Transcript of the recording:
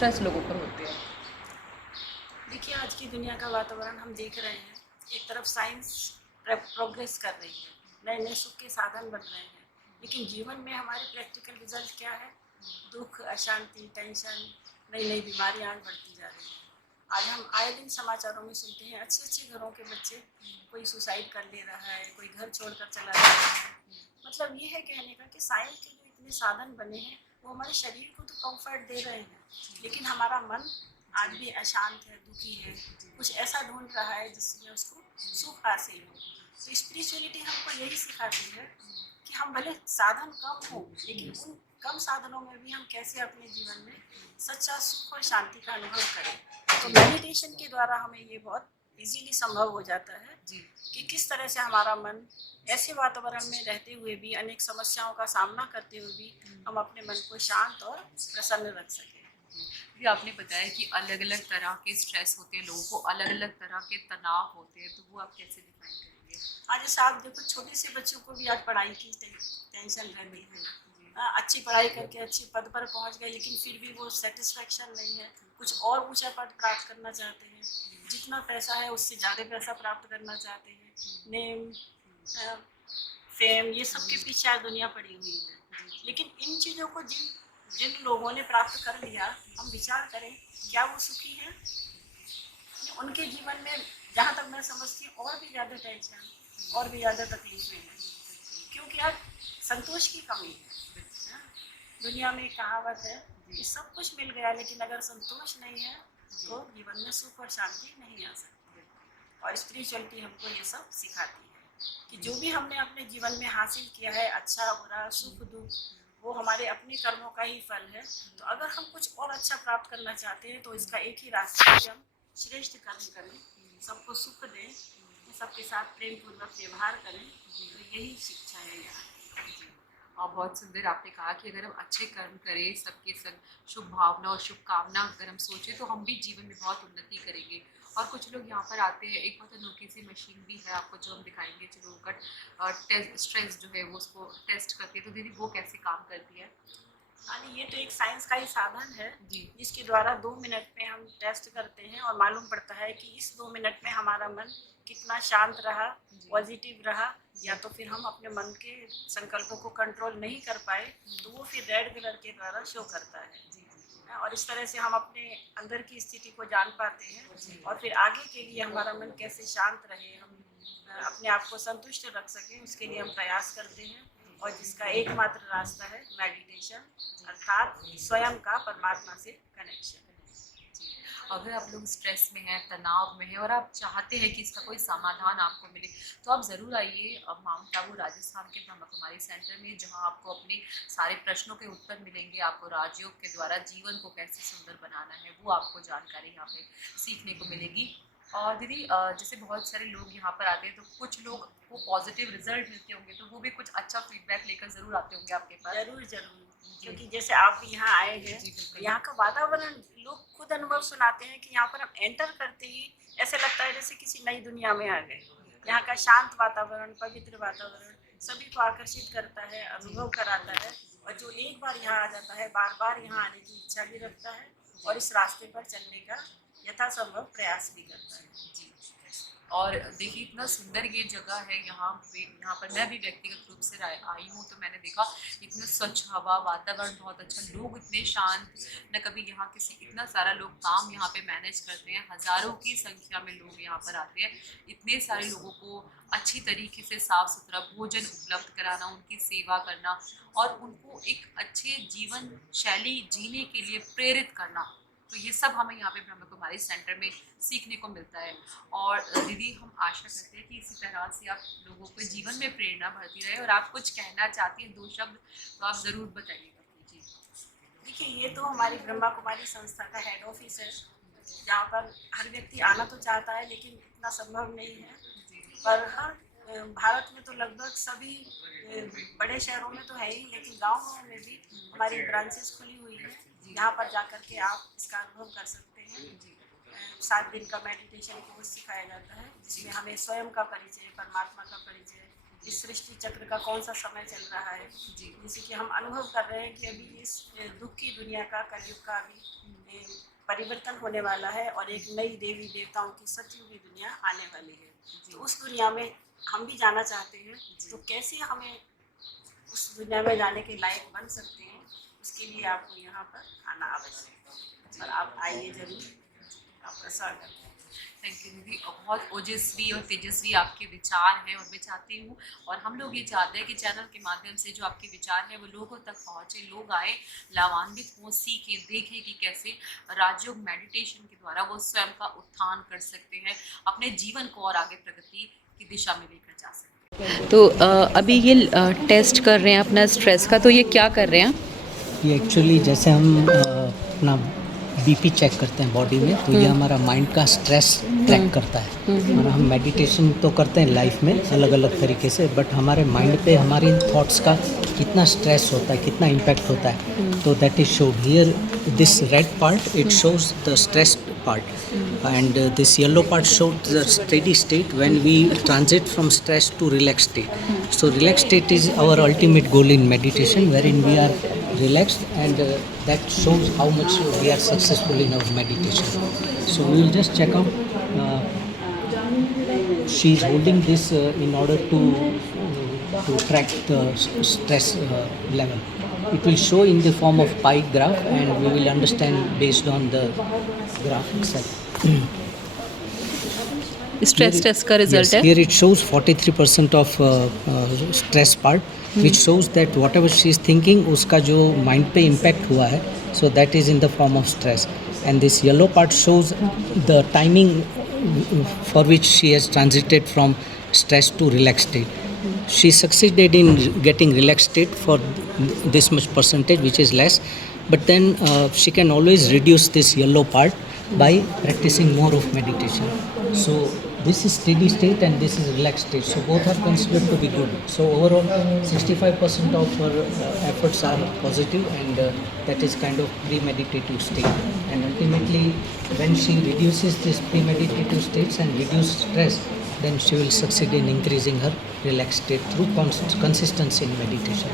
Stress लोगों पर होते हैं? देखिए, आज की दुनिया का वातावरण हम देख रहे हैं। एक तरफ साइंस प्रोग्रेस कर रही है, नए नए सुख के साधन बन रहे हैं, लेकिन जीवन में हमारे प्रैक्टिकल रिजल्ट क्या है? दुख, अशांति, टेंशन, नई नई बीमारियां बढ़ती जा रही हैं। आज हम आए दिन समाचारों में सुनते हैं अच्छे अच्छे घरों के बच्चे, कोई सुसाइड कर ले रहा है, कोई घर छोड़कर चला जा रहा है। मतलब ये है कहने का कि साइंस के जो इतने साधन बने हैं वो हमारे शरीर को तो कंफर्ट दे रहे हैं, लेकिन हमारा मन आज भी अशांत है, दुखी है, कुछ ऐसा ढूंढ रहा है जिसमें उसको सुख हासिल हो। तो स्पिरिचुअलिटी हमको यही सिखाती है कि हम भले साधन कम हो, लेकिन उन कम साधनों में भी हम कैसे अपने जीवन में सच्चा सुख और शांति का अनुभव करें। तो मेडिटेशन के द्वारा हमें ये बहुत इजीली संभव हो जाता है कि किस तरह से हमारा मन ऐसे वातावरण में रहते हुए भी, अनेक समस्याओं का सामना करते हुए भी, हम अपने मन को शांत और प्रसन्न रख सकें। भी आपने बताया कि अलग अलग तरह के स्ट्रेस होते हैं, लोगों को अलग अलग तरह के तनाव होते हैं, तो वो आप कैसे डिफाइन करेंगे? आज जैसे आप देखो, छोटे से बच्चों को भी आज पढ़ाई की टेंशन रहती है। अच्छी पढ़ाई करके अच्छे पद पर पहुंच गए, लेकिन फिर भी वो सेटिस्फेक्शन नहीं है, कुछ और ऊंचा पद प्राप्त करना चाहते हैं, जितना पैसा है उससे ज़्यादा पैसा प्राप्त करना चाहते हैं, नेम, फेम, ये सब के पीछे आज दुनिया पड़ी हुई है। लेकिन इन चीज़ों को जिन जिन लोगों ने प्राप्त कर लिया, हम विचार करें, क्या वो सुखी है? उनके जीवन में, जहाँ तक मैं समझती हूँ, और भी ज़्यादा टेंशन, और भी ज़्यादा तकलीफें हैं, क्योंकि आज संतोष की कमी है। हाँ, दुनिया में एक कहावत है कि सब कुछ मिल गया, लेकिन अगर संतोष नहीं है तो जीवन में सुख और शांति नहीं आ सकती। और स्पिरिचुअलिटी हमको ये सब सिखाती है कि जो भी हमने अपने जीवन में हासिल किया है, अच्छा बुरा, सुख दुख, वो हमारे अपने कर्मों का ही फल है। तो अगर हम कुछ और अच्छा प्राप्त करना चाहते हैं तो इसका एक ही रास्ता है कि हम श्रेष्ठ कर्म करें, सबको सुख दें, सबके साथ प्रेम पूर्वक व्यवहार करें। तो यही शिक्षा है यहाँ। और बहुत सुंदर आपने कहा कि अगर हम अच्छे कर्म करें, सबके संग शुभ भावना और शुभकामना अगर हम सोचें, तो हम भी जीवन में बहुत उन्नति करेंगे। और कुछ लोग यहाँ पर आते हैं, एक बहुत अनोखी सी मशीन भी है आपको जो हम दिखाएंगे, जो लोगों का टेस्ट स्ट्रेस जो है वो उसको टेस्ट करती है। तो दीदी वो कैसे काम करती है? यानी ये तो एक साइंस का ही साधन है, जी। जिसके द्वारा 2 मिनट में हम टेस्ट करते हैं और मालूम पड़ता है कि इस 2 मिनट में हमारा मन कितना शांत रहा, पॉजिटिव रहा, या तो फिर हम अपने मन के संकल्पों को कंट्रोल नहीं कर पाए, तो वो फिर रेड कलर के द्वारा शो करता है। और इस तरह से हम अपने अंदर की स्थिति को जान पाते हैं, और फिर आगे के लिए हमारा मन कैसे शांत रहे, हम अपने आप को संतुष्ट रख सकें, उसके लिए हम प्रयास करते हैं। और जिसका एकमात्र रास्ता है मेडिटेशन, अर्थात स्वयं का परमात्मा से कनेक्शन। अगर आप लोग स्ट्रेस में हैं, तनाव में हैं और आप चाहते हैं कि इसका कोई समाधान आपको मिले, तो आप ज़रूर आइए माउंट आबू राजस्थान के ब्रह्मा कुमारी सेंटर में, जहां आपको अपने सारे प्रश्नों के उत्तर मिलेंगे। आपको राजयोग के द्वारा जीवन को कैसे सुंदर बनाना है वो आपको जानकारी यहाँ पे सीखने को मिलेगी। और दीदी जैसे बहुत सारे लोग यहाँ पर आते हैं, तो कुछ लोग को पॉजिटिव रिजल्ट मिलते होंगे, तो वो भी कुछ अच्छा फीडबैक लेकर ज़रूर आते होंगे आपके पास। जरूर जरूर, क्योंकि जैसे आप भी यहाँ आए हैं, यहाँ का वातावरण, लोग खुद अनुभव सुनाते हैं कि यहाँ पर हम एंटर करते ही ऐसे लगता है जैसे किसी नई दुनिया में आ गए। यहाँ का शांत वातावरण, पवित्र वातावरण सभी को आकर्षित करता है, अनुभव कराता है, और जो एक बार यहाँ आ जाता है बार बार यहाँ आने की इच्छा भी रखता है, और इस रास्ते पर चलने का यथासंभव प्रयास भी करता है। जी। और देखिए इतना सुंदर ये जगह है, यहाँ पर मैं भी व्यक्तिगत रूप से आई हूँ, तो मैंने देखा इतना स्वच्छ हवा, वातावरण बहुत अच्छा, लोग इतने शांत, न कभी यहाँ किसी, इतना सारा लोग काम यहाँ पे मैनेज करते हैं, हज़ारों की संख्या में लोग यहाँ पर आते हैं, इतने सारे लोगों को अच्छी तरीके से साफ सुथरा भोजन उपलब्ध कराना, उनकी सेवा करना और उनको एक अच्छे जीवन शैली जीने के लिए प्रेरित करना, तो ये सब हमें यहाँ पे ब्रह्मा कुमारी सेंटर में सीखने को मिलता है। और दीदी हम आशा करते हैं कि इसी तरह से आप लोगों को जीवन में प्रेरणा बढ़ती रहे, और आप कुछ कहना चाहती हैं 2 शब्द तो आप ज़रूर बताइएगा जी। देखिए, ये तो हमारी ब्रह्मा कुमारी संस्था का हेड ऑफिस है, जहाँ पर हर व्यक्ति आना तो चाहता है, लेकिन इतना संभव नहीं है। पर हर भारत में तो लगभग सभी बड़े शहरों में तो है ही, लेकिन गाँव में भी हमारी ब्रांचेस खुली हुई है, जहाँ पर जाकर के आप इसका अनुभव कर सकते हैं। 7 दिन का मेडिटेशन कोर्स सिखाया जाता है, जिसमें हमें स्वयं का परिचय, परमात्मा का परिचय, इस सृष्टि चक्र का कौन सा समय चल रहा है। जी जैसे कि हम अनुभव कर रहे हैं कि अभी इस दुख की दुनिया का, कलयुग का अभी परिवर्तन होने वाला है और एक नई देवी देवताओं की सतयुगी दुनिया आने वाली है। जी तो उस दुनिया में हम भी जाना चाहते हैं, तो कैसे हमें उस दुनिया में जाने के लायक बन सकते हैं, उसके लिए आपको यहाँ पर आना आवश्यक है। और आप आइए जरूर, आपका स्वागत है। थैंक यू दीदी। बहुत ओजस्वी और तेजस्वी आपके विचार हैं और मैं चाहती हूँ और हम लोग ये चाहते हैं कि चैनल के माध्यम से जो आपके विचार हैं वो लोगों तक पहुँचे, लोग आए, लाभान्वित हों, सीखें, देखें कि कैसे राजयोग मेडिटेशन के द्वारा वो स्वयं का उत्थान कर सकते हैं, अपने जीवन को और आगे प्रगति की दिशा में लेकर जा सकते हैं। तो अभी ये टेस्ट कर रहे हैं अपना स्ट्रेस का, तो ये क्या कर रहे हैं? ये एक्चुअली जैसे हम अपना बीपी चेक करते हैं बॉडी में, तो ये हमारा माइंड का स्ट्रेस ट्रैक करता है। और हम मेडिटेशन तो करते हैं लाइफ में अलग अलग तरीके से, बट हमारे माइंड पे हमारी थॉट्स का कितना स्ट्रेस होता है, कितना इम्पैक्ट होता है, तो that is showed here. This red part it shows the stress part, and this yellow part shows the steady state when we transit from stress to relaxed state. So relaxed state is our ultimate goal in meditation, wherein we are relaxed, and that shows how much we are successful in our meditation. So we will just check out. She is holding this in order to track the stress level. It will show in the form of pie graph, and we will understand based on the graph itself. Stress test का result है। Here it shows 43% of stress part, which shows that whatever she is thinking, उसका जो mind पे impact हुआ है, so that is in the form of stress. And this yellow part shows the timing for which she has transited from stress to relaxed state. She succeeded in getting relaxed state for this much percentage, which is less, but then she can always reduce this yellow part by practicing more of meditation. So this is steady state and this is relaxed state, so both are considered to be good. So overall 65% of her efforts are positive, and that is kind of pre-meditative state. And ultimately when she reduces this pre-meditative states and reduce stress, then she will succeed in increasing her relaxed state through consistency in meditation.